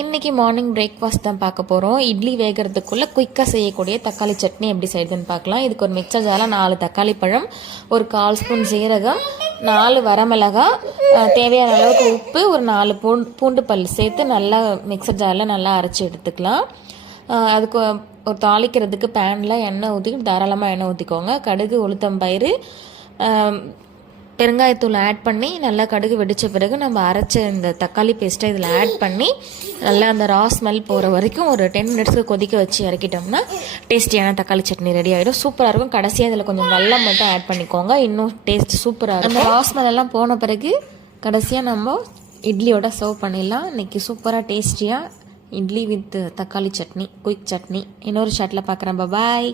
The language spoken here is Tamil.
இன்றைக்கி மார்னிங் பிரேக்ஃபாஸ்ட் தான் பார்க்க போகிறோம். இட்லி வேகிறதுக்குள்ளே குயிக்காக செய்யக்கூடிய தக்காளி சட்னி எப்படி செய்யுதுன்னு பார்க்கலாம். இதுக்கு ஒரு மிக்சர் ஜாரில் 4 தக்காளி பழம், ஒரு 1/4 ஸ்பூன் ஜீரகம், 4 வரமிளகாய், தேவையான அளவுக்கு உப்பு, ஒரு 4 பூண்டு பல் சேர்த்து நல்லா மிக்சர் ஜாரில் நல்லா அரைச்சி எடுத்துக்கலாம். அதுக்கு ஒரு தாளிக்கிறதுக்கு பேனில் எண்ணெய் ஊற்றி தாராளமாக எண்ணெய் ஊற்றிக்கோங்க. கடுகு, உளுத்தம்பயிறு, பெருங்காயத்தூள் ஆட் பண்ணி நல்லா கடுகு வெடித்த பிறகு நம்ம அரைச்ச இந்த தக்காளி பேஸ்ட்டை இதில் ஆட் பண்ணி நல்லா அந்த ரா ஸ்மெல் போகிற வரைக்கும் ஒரு 10 மினிட்ஸ்க்கு கொதிக்க வச்சு இறக்கிட்டோம்னா டேஸ்டியான தக்காளி சட்னி ரெடி ஆகிடும். சூப்பராக இருக்கும். கடைசியாக இதில் கொஞ்சம் வெல்லம் மட்டும் ஆட் பண்ணிக்கோங்க, இன்னும் டேஸ்ட் சூப்பராக இருக்கும். அந்த ரா ஸ்மெல் எல்லாம் போன பிறகு கடைசியாக நம்ம இட்லியோட சர்வ் பண்ணிடலாம். இன்றைக்கி சூப்பராக டேஸ்டியாக இட்லி வித் தக்காளி சட்னி, குயிக் சட்னி. இன்னொரு ஷாட்டில் பார்க்குறேன். பாய்.